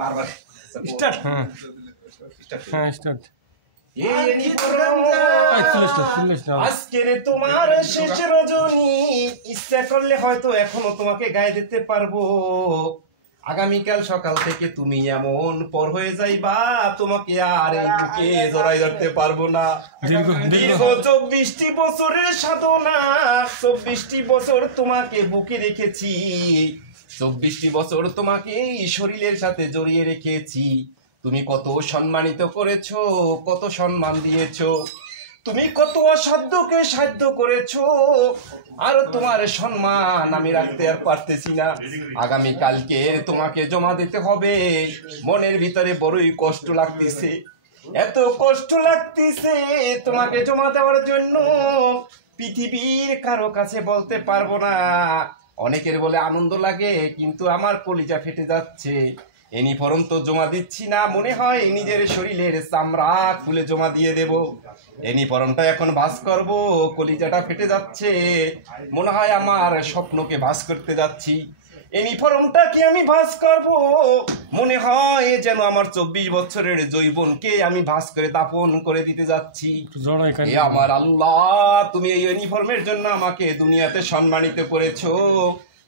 বারবার স্টার্ট হ্যাঁ স্টার্ট আজকের তোমার শেষ রজনী, ইচ্ছা করলে হয়তো এখনো তোমাকে গায়ে দিতে পারবো। আগামীকাল সকাল থেকে তুমি এমন পর হয়ে যাইবা, তোমাকে আর এই বুকে জড়াই ধরতে পারবো না। দীর্ঘ 24টি বছরের সাধনা, 24টি বছর তোমাকে বুকে রেখেছি, 24টি বছর তোমাকে এই শরীরের সাথে জড়িয়ে রেখেছি। তুমি কত সম্মানিত করেছো, কত সম্মান দিয়েছো, তুমি কত অসাধ্যকে সাধ্য করেছো, আর তোমার সম্মান আমি রাখতে আর পারতেছি না। আগামী কালকে তোমাকে জমা দিতে হবে। মনের ভিতরে বড়ই কষ্ট লাগতেছে, এত কষ্ট লাগতেছে তোমাকে জমা দেওয়ার জন্য, পৃথিবীর কারো কাছে বলতে পারবো না। অনেকের বলে আনন্দ লাগে, কিন্তু আমার কলিজা ফেটে যাচ্ছে। ইউনিফর্ম তো জমা দিচ্ছি না, মনে হয় নিজের শরীরের চামড়া খুলে জমা দিয়ে দেব। ইউনিফর্মটা এখন ভাঁজ করব, কলিজাটা ফেটে যাচ্ছে, মনে হয় আমার স্বপ্নকে ভাঁজ করতে যাচ্ছি। ইউনিফর্মটা কি আমি ভাঁজ করব, মনে হয় যেন আমার 24 বছরের যৌবনকে আমি ভাঁজ করে দাফন করে দিতে যাচ্ছি। এ আমার আল্লাহ, তুমি এই ইউনিফর্মের জন্য আমাকে দুনিয়াতে সম্মানিত করেছো।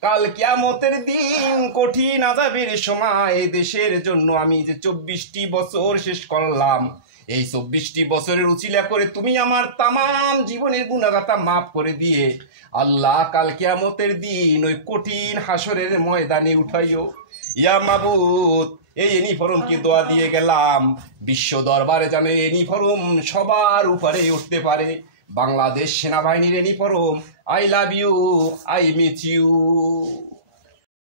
কাল কিয়ামতের দিন কঠিন আযাবের সময় দেশের জন্য আমি যে 24টি বছর শেষ করলাম, এই 24টি বছরের উছিলা করে তুমি আমার তামাম জীবনের গুনাহগাতা মাফ করে দিয়ে আল্লাহ কাল কিয়ামতের দিন ওই কঠিন হাসরের ময়দানে উঠাইও। ইয়া মাবুদ, এই ইউনিফর্মকে দোয়া দিয়ে গেলাম, বিশ্ব দরবারে যেন এই ইউনিফর্ম সবার উপরে উঠতে পারে। বাংলাদেশ সেনাবাহিনীর uniform, I love you, I miss you.